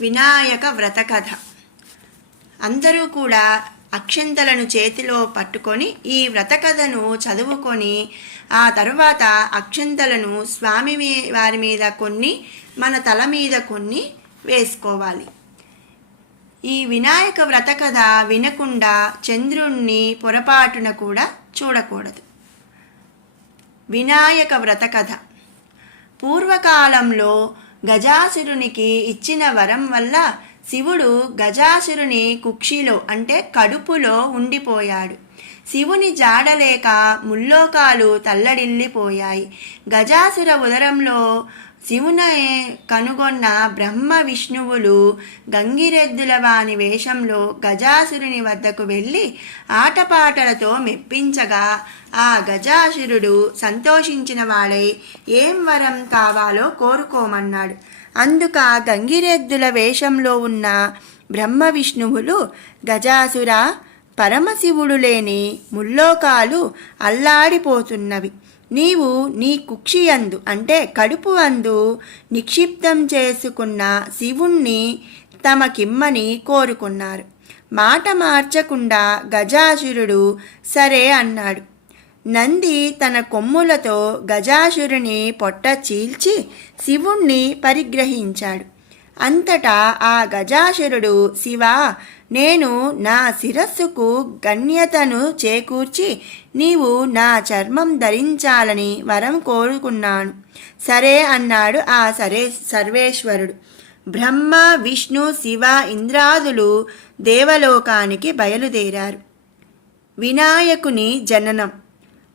వినాయక వ్రత కథ. అందరూ కూడా అక్షంతలను చేతిలో పట్టుకొని ఈ వ్రత కథను చదువుకొని ఆ తరువాత అక్షంతలను స్వామి వారి మీద కొన్ని, మన తల మీద కొన్ని వేసుకోవాలి. ఈ వినాయక వ్రత కథ వినకుండా చంద్రుణ్ణి పొరపాటున కూడా చూడకూడదు. వినాయక వ్రత కథ. పూర్వకాలంలో గజాసురునికి ఇచ్చిన వరం వల్ల శివుడు గజాసురుని కుక్షిలో అంటే కడుపులో ఉండిపోయాడు. శివుని జాడలేక ముల్లోకాలు తల్లడిల్లిపోయాయి. గజాసుర ఉదరంలో శివుని కనుగొన్న బ్రహ్మ విష్ణువులు గంగిరెద్దుల వాని వేషంలో గజాసురుని వద్దకు వెళ్ళి ఆటపాటలతో మెప్పించగా ఆ గజాసురుడు సంతోషించిన వాడై ఏం వరం కావాలో కోరుకోమన్నాడు. అందుక గంగిరెద్దుల వేషంలో ఉన్న బ్రహ్మ విష్ణువులు, గజాసుర, పరమశివుడు లేని ముల్లోకాలు అల్లాడిపోతున్నవి. నీవు నీ కుక్షియందు అంటే కడుపు అందు నిక్షిప్తం చేసుకున్న శివుణ్ణి తమకిమ్మని కోరుకున్నారు. మాట మార్చకుండా గజాసురుడు సరే అన్నాడు. నంది తన కొమ్ములతో గజాసురుని పొట్ట చీల్చి శివుణ్ణి పరిగ్రహించాడు. అంతటా ఆ గజాసురుడు, శివా, నేను నా శిరస్సుకు గణ్యతను చేకూర్చి నీవు నా చర్మం ధరించాలని వరం కోరుకున్నాను. సరే అన్నాడు ఆ సర్వేశ్వరుడు. బ్రహ్మ, విష్ణు, శివ, ఇంద్రాదులు దేవలోకానికి బయలుదేరారు. వినాయకుని జననం.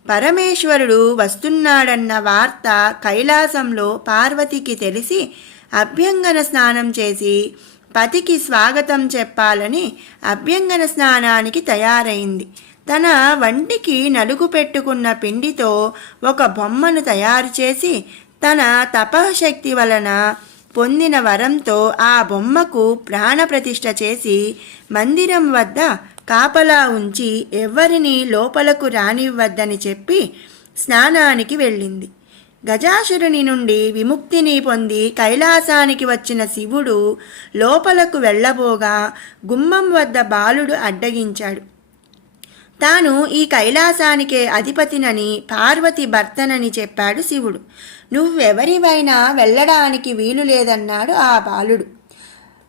పరమేశ్వరుడు వస్తున్నాడన్న వార్త కైలాసంలో పార్వతికి తెలిసి అభ్యంగన స్నానం చేసి పతికి స్వాగతం చెప్పాలని అభ్యంగన స్నానానికి తయారైంది. తన వంటికి నలుగు పెట్టుకున్న పిండితో ఒక బొమ్మను తయారు చేసి తన తపశక్తి వలన పొందిన వరంతో ఆ బొమ్మకు ప్రాణప్రతిష్ఠ చేసి మందిరం వద్ద కాపలా ఉంచి ఎవ్వరినీ లోపలకు రానివ్వద్దని చెప్పి స్నానానికి వెళ్ళింది. గజాసురుని నుండి విముక్తిని పొంది కైలాసానికి వచ్చిన శివుడు లోపలకు వెళ్ళబోగా గుమ్మం వద్ద బాలుడు అడ్డగించాడు. తాను ఈ కైలాసానికే అధిపతినని, పార్వతి భర్తనని చెప్పాడు శివుడు. నువ్వెవరివైనా వెళ్ళడానికి వీలు లేదన్నాడు ఆ బాలుడు.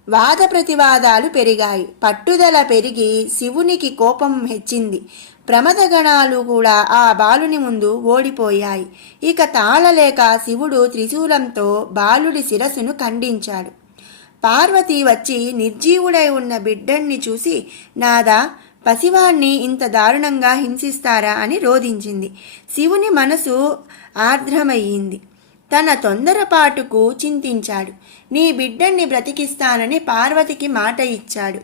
వాద ప్రతివాదాలు పెరిగాయి. పట్టుదల పెరిగి శివునికి కోపం హెచ్చింది. ప్రమదగణాలు కూడా ఆ బాలుని ముందు ఓడిపోయాయి. ఇక తాళలేక శివుడు త్రిశూలంతో బాలుడి శిరస్సును ఖండించాడు. పార్వతి వచ్చి నిర్జీవుడై ఉన్న బిడ్డణ్ణి చూసి, నాదా, పసివాణ్ణి ఇంత దారుణంగా హింసిస్తారా అని రోధించింది. శివుని మనసు ఆర్ద్రమయ్యింది. తన తొందరపాటుకు చింతించాడు. నీ బిడ్డణ్ణి బ్రతికిస్తానని పార్వతికి మాట ఇచ్చాడు.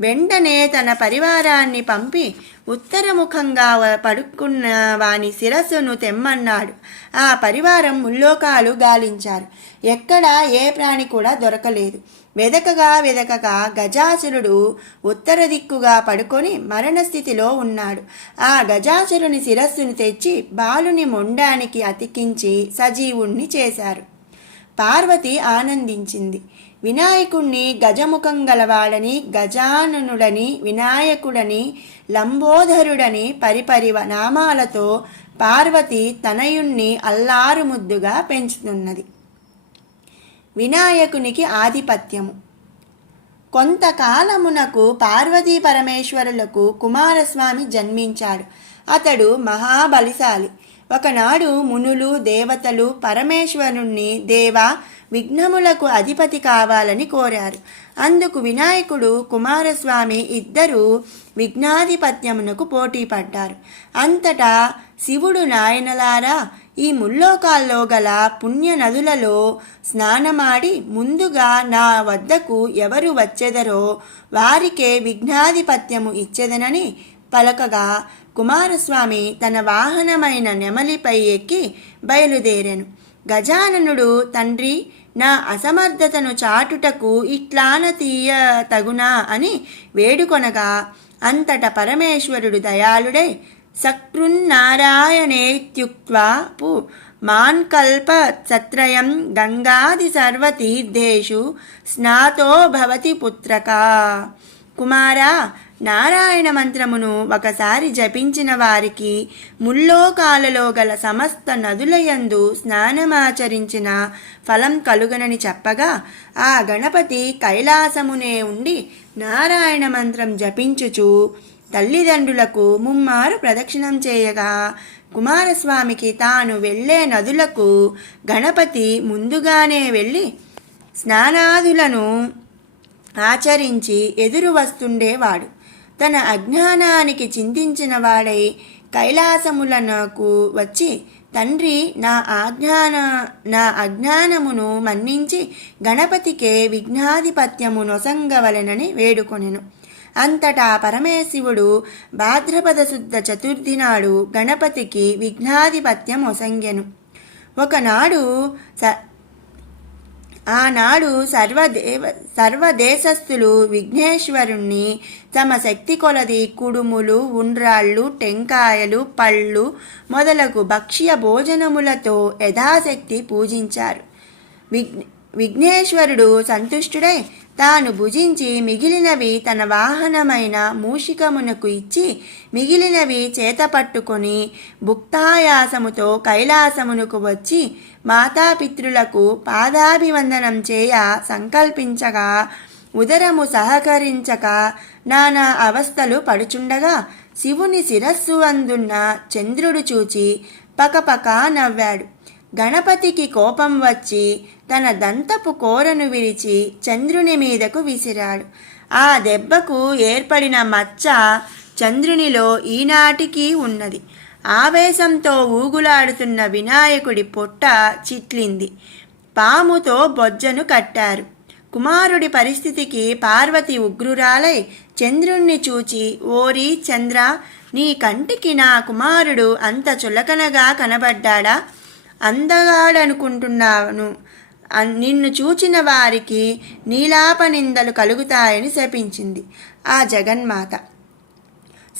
వెంటనే తన పరివారాన్ని పంపి ఉత్తరముఖంగా పడుకున్న వాని శిరస్సును తెమ్మన్నాడు. ఆ పరివారం ముల్లోకాలు గాలించారు. ఎక్కడా ఏ ప్రాణి కూడా దొరకలేదు. వెదకగా గజాసురుడు ఉత్తర దిక్కుగా పడుకొని మరణస్థితిలో ఉన్నాడు. ఆ గజాసురుని శిరస్సును తెచ్చి బాలుని మొండానికి అతికించి సజీవుణ్ణి చేశారు. పార్వతి ఆనందించింది. వినాయకుణ్ణి గజముఖం గలవాడని, గజాననుడని, వినాయకుడని, లంబోదరుడని పరిపరివ నామాలతో పార్వతి తనయుణ్ణి అల్లారు ముద్దుగా పెంచుతున్నది. వినాయకునికి ఆధిపత్యము. కొంతకాలమునకు పార్వతీ పరమేశ్వరులకు కుమారస్వామి జన్మించాడు. అతడు మహాబలిశాలి. ఒకనాడు మునులు, దేవతలు పరమేశ్వరుణ్ణి, దేవా, విఘ్నములకు అధిపతి కావాలని కోరారు. అందుకు వినాయకుడు, కుమారస్వామి ఇద్దరూ విఘ్నాధిపత్యమునకు పోటీ పడ్డారు. అంతటా శివుడు, నాయనలారా, ఈ ముల్లోకాల్లో గల పుణ్య నదులలో స్నానమాడి ముందుగా నా వద్దకు ఎవరు వచ్చెదరో వారికే విఘ్నాధిపత్యము ఇచ్చెదనని పలకగా కుమారస్వామి తన వాహనమైన నెమలిపై ఎక్కి బయలుదేరాను. గజాననుడు, తండ్రి, నా అసమర్థతను చాటుటకు ఇట్లాన తీయ తగునా అని వేడుకొనగా అంతట పరమేశ్వరుడు దయాళుడై సకృన్నారాయణేత్యుక్త్వా మాన్కల్ప సత్రయం గంగాది సర్వతీర్థేషు స్నాతో భవతి పుత్రక. కుమారా, నారాయణ మంత్రమును ఒకసారి జపించిన వారికి ముల్లోకాలలో గల సమస్త నదులయందు స్నానమాచరించిన ఫలం కలుగనని చెప్పగా, ఆ గణపతి కైలాసమునే ఉండి నారాయణ మంత్రం జపించుచు తల్లిదండ్రులకు ముమ్మారు ప్రదక్షిణం చేయగా, కుమారస్వామికి తాను వెళ్ళే నదులకు గణపతి ముందుగానే వెళ్ళి స్నానాదులను ఆచరించి ఎదురు వస్తుండేవాడు. తన అజ్ఞానానికి చింతించిన వాడై కైలాసములకు వచ్చి, తండ్రి, నా అజ్ఞానమును మన్నించి గణపతికే విఘ్నాధిపత్యము నొసంగవలెనని వేడుకొనెను. అంతటా పరమేశివుడు భాద్రపద శుద్ధ చతుర్థి నాడు గణపతికి విఘ్నాధిపత్యం ఒకనాడు ఆనాడు సర్వదేశస్థులు విఘ్నేశ్వరుణ్ణి తమ శక్తి కొలది కుడుములు, ఉండ్రాళ్ళు, టెంకాయలు, పళ్ళు మొదలగు భక్ష్య భోజనములతో యథాశక్తి పూజించారు. విఘ్నేశ్వరుడు సంతుష్టుడై తాను భుజించి మిగిలినవి తన వాహనమైన మూషికమునకు ఇచ్చి, మిగిలినవి చేతపట్టుకొని భుక్తాయాసముతో కైలాసమునకు వచ్చి మాతాపితృలకు పాదాభివందనం చేయ సంకల్పించగా, ఉదరము సహకరించక నానా అవస్థలు పడుచుండగా శివుని శిరస్సు అందున్న చంద్రుడు చూచి పకపక నవ్వాడు. గణపతికి కోపం వచ్చి తన దంతపు కోరను విరిచి చంద్రుని మీదకు విసిరాడు. ఆ దెబ్బకు ఏర్పడిన మచ్చ చంద్రునిలో ఈనాటికి ఉన్నది. ఆవేశంతో ఊగులాడుతున్న వినాయకుడి పొట్ట చిట్లింది. పాముతో బొజ్జను కట్టారు. కుమారుడి పరిస్థితికి పార్వతి ఉగ్రురాలై చంద్రుణ్ణి చూచి, ఓరి చంద్ర, నీ కంటికి నా కుమారుడు అంత చులకనగా కనబడ్డాడా? అందగాడనుకుంటున్నాను. నిన్ను చూచిన వారికి నీలాపనిందలు కలుగుతాయని శపించింది ఆ జగన్మాత.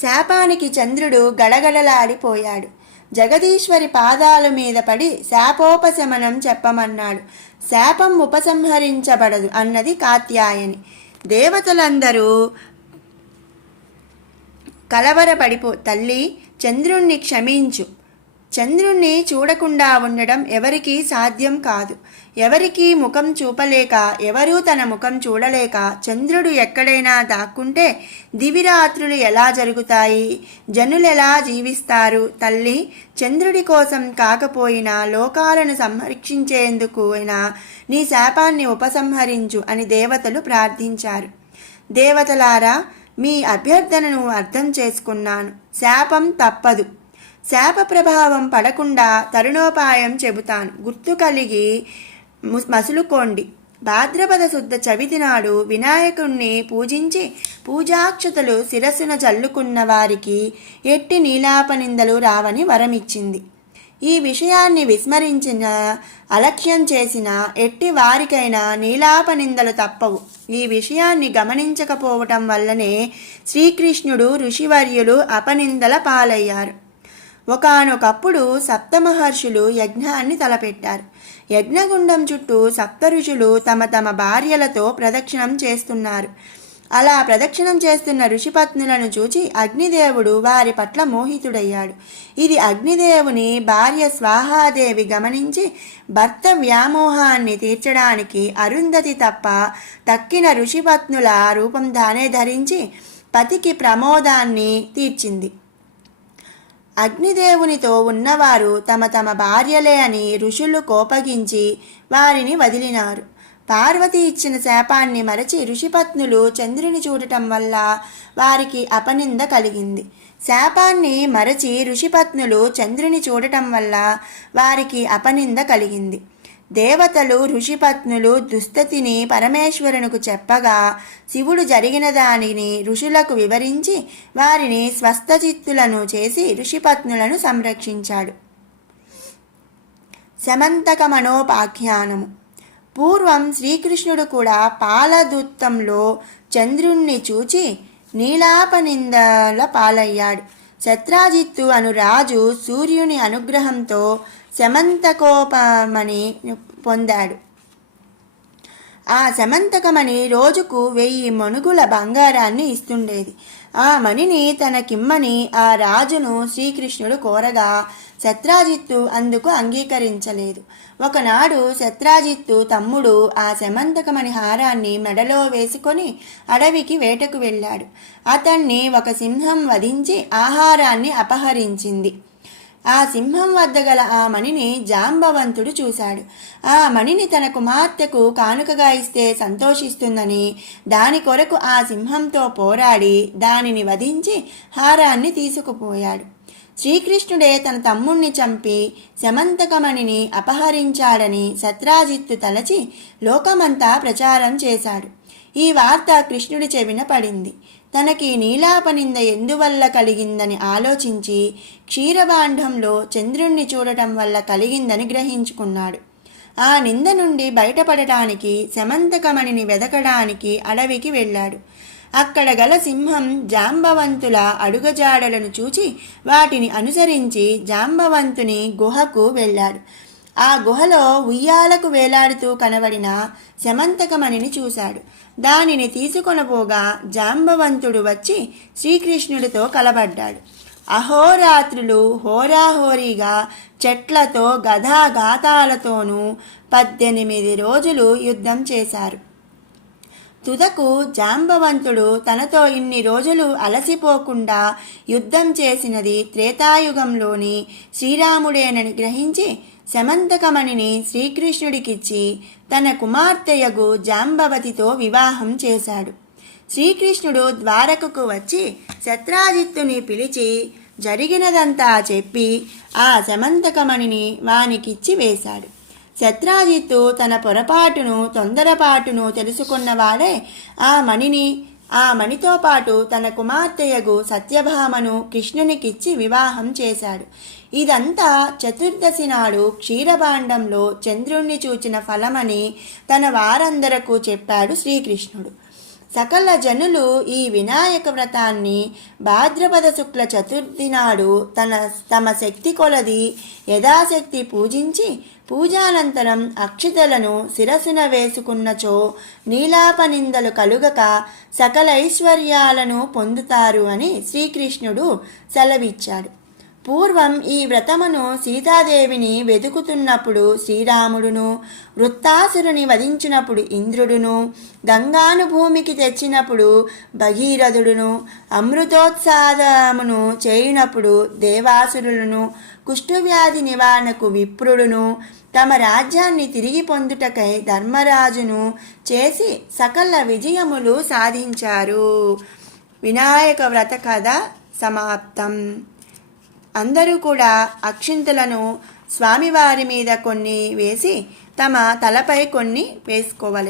శాపానికి చంద్రుడు గడగడలాడిపోయాడు. జగదీశ్వరి పాదాల మీద పడి శాపోపశమనం చెప్పమన్నాడు. శాపం ఉపసంహరించబడదు అన్నది కాత్యాయని. దేవతలందరూ తల్లి, చంద్రుణ్ణి క్షమించు. చంద్రుణ్ణి చూడకుండా ఉండడం ఎవరికీ సాధ్యం కాదు. ఎవరికీ ముఖం చూపలేక, ఎవరూ తన ముఖం చూడలేక చంద్రుడు ఎక్కడైనా దాక్కుంటే దివిరాత్రులు ఎలా జరుగుతాయి? జనులెలా జీవిస్తారు? తల్లి, చంద్రుడి కోసం కాకపోయినా లోకాలను సంరక్షించేందుకు అయినా నీ శాపాన్ని ఉపసంహరించు అని దేవతలు ప్రార్థించారు. దేవతలారా, మీ అభ్యర్థనను అర్థం చేసుకున్నాను. శాపం తప్పదు. శాప ప్రభావం పడకుండా తరుణోపాయం చెబుతాను. గుర్తు కలిగి మసులుకోండి. భాద్రపద శుద్ధ చవితి నాడు వినాయకుణ్ణి పూజించి పూజాక్షతలు శిరస్సున చల్లుకున్న వారికి ఎట్టి నీలాపనిందలు రావని వరమిచ్చింది. ఈ విషయాన్ని విస్మరించిన, అలక్ష్యం చేసిన ఎట్టి వారికైనా నీలాపనిందలు తప్పవు. ఈ విషయాన్ని గమనించకపోవటం వల్లనే శ్రీకృష్ణుడు, ఋషివర్యులు అపనిందల పాలయ్యారు. ఒకానొకప్పుడు సప్తమహర్షులు యజ్ఞాన్ని తలపెట్టారు. యజ్ఞగుండం చుట్టూ సప్త ఋషులు తమ తమ భార్యలతో ప్రదక్షిణం చేస్తున్నారు. అలా ప్రదక్షిణం చేస్తున్న ఋషిపత్నులను చూచి అగ్నిదేవుడు వారి పట్ల మోహితుడయ్యాడు. ఇది అగ్నిదేవుని భార్య స్వాహాదేవి గమనించి భర్త వ్యామోహాన్ని తీర్చడానికి అరుంధతి తప్ప తక్కిన ఋషిపత్నుల రూపం తానే ధరించి పతికి ప్రమోదాన్ని తీర్చింది. అగ్నిదేవునితో ఉన్నవారు తమ తమ భార్యలే అని ఋషులు కోపగించి వారిని వదిలినారు. పార్వతి ఇచ్చిన శాపాన్ని మరచి ఋషిపత్నులు చంద్రుని చూడటం వల్ల వారికి అపనింద కలిగింది. శాపాన్ని మరచి ఋషిపత్నులు చంద్రుని చూడటం వల్ల వారికి అపనింద కలిగింది. దేవతలు ఋషిపత్నులు దుస్థితిని పరమేశ్వరునికి చెప్పగా శివుడు జరిగిన దానిని ఋషులకు వివరించి వారిని స్వస్థచిత్తులను చేసి ఋషిపత్నులను సంరక్షించాడు. సమంతక మనోపాఖ్యానము. పూర్వం శ్రీకృష్ణుడు కూడా పాలదూత్తంలో చంద్రుణ్ణి చూచి నీలాపనిందల పాలయ్యాడు. శత్రాజిత్తు అను రాజు సూర్యుని అనుగ్రహంతో శమంతకోపమణి పొందాడు. ఆ శమంతకమణి రోజుకు 1000 మణుగుల బంగారాన్ని ఇస్తుండేది. ఆ మణిని తనకిమ్మని ఆ రాజును శ్రీకృష్ణుడు కోరగా శత్రాజిత్తు అందుకు అంగీకరించలేదు. ఒకనాడు శత్రాజిత్తు తమ్ముడు ఆ శమంతకమణి హారాన్ని మెడలో వేసుకొని అడవికి వేటకు వెళ్ళాడు. అతన్ని ఒక సింహం వధించి ఆహారాన్ని అపహరించింది. ఆ సింహం వద్ద గల ఆ మణిని జాంబవంతుడు చూశాడు. ఆ మణిని తన కుమార్తెకు కానుకగా ఇస్తే సంతోషిస్తుందని దాని కొరకు ఆ సింహంతో పోరాడి దానిని వధించి హారాన్ని తీసుకుపోయాడు. శ్రీకృష్ణుడే తన తమ్ముణ్ణి చంపి శమంతకమణిని అపహరించాడని శత్రాజిత్తు తలచి లోకమంతా ప్రచారం చేశాడు. ఈ వార్త కృష్ణుడి చెవిన పడింది. తనకి నీలాపనింద ఎందువల్ల కలిగిందని ఆలోచించి క్షీరభాండంలో చంద్రుణ్ణి చూడటం వల్ల కలిగిందని గ్రహించుకున్నాడు. ఆ నింద నుండి బయటపడటానికి శమంతకమణిని వెదకడానికి అడవికి వెళ్ళాడు. అక్కడ గల సింహం జాంబవంతుల అడుగజాడలను చూచి వాటిని అనుసరించి జాంబవంతుని గుహకు వెళ్ళాడు. ఆ గుహలో ఉయ్యాలకు వేలాడుతూ కనబడిన శమంతకమణిని చూశాడు. దానిని తీసుకొనబోగా జాంబవంతుడు వచ్చి శ్రీకృష్ణుడితో కలబడ్డాడు. అహోరాత్రులు హోరాహోరీగా చెట్లతో గదాఘాతాలతోనూ 18 రోజులు యుద్ధం చేశారు. తుదకు జాంబవంతుడు తనతో ఇన్ని రోజులు అలసిపోకుండా యుద్ధం చేసినది త్రేతాయుగంలోని శ్రీరాముడేనని గ్రహించి శమంతకమణిని శ్రీకృష్ణుడికిచ్చి తన కుమార్తెయగు జాంబవతితో వివాహం చేశాడు. శ్రీకృష్ణుడు ద్వారకకు వచ్చి శత్రాజిత్తుని పిలిచి జరిగినదంతా చెప్పి ఆ శమంతకమణిని వానికిచ్చి వేశాడు. శత్రాజిత్తు తన పొరపాటును తొందరపాటును తెలుసుకున్నవాడే ఆ మణితో పాటు తన కుమార్తెయగు సత్యభామను కృష్ణునికిచ్చి వివాహం చేశాడు. ఇదంతా చతుర్దశి నాడు క్షీరభాండంలో చంద్రుణ్ణి చూచిన ఫలమని తన వారందరకు చెప్పాడు శ్రీకృష్ణుడు. సకల జనులు ఈ వినాయక వ్రతాన్ని భాద్రపద శుక్ల చతుర్థి నాడు తమ శక్తి కొలది యథాశక్తి పూజించి పూజానంతరం అక్షితలను శిరసున వేసుకున్నచో నీలాపనిందలు కలుగక సకల ఐశ్వర్యాలను పొందుతారు అని శ్రీకృష్ణుడు సెలవిచ్చాడు. పూర్వం ఈ వ్రతమును సీతాదేవిని వెతుకుతున్నప్పుడు శ్రీరాముడును, వృత్తాసురుని వధించినప్పుడు ఇంద్రుడును, గంగాను భూమికి తెచ్చినప్పుడు భగీరథుడును, అమృతోత్సాదమును చేయునప్పుడు దేవాసురులను, కుష్ఠవ్యాధి నివారణకు విప్రుడును, తమ రాజ్యాన్ని తిరిగి పొందుటకై ధర్మరాజును చేసి సకల విజయములు సాధించారు. వినాయక వ్రత కథ సమాప్తం. అందరూ కూడా అక్షింతలను స్వామివారి మీద కొన్ని వేసి తమ తలపై కొన్ని వేసుకోవాలి.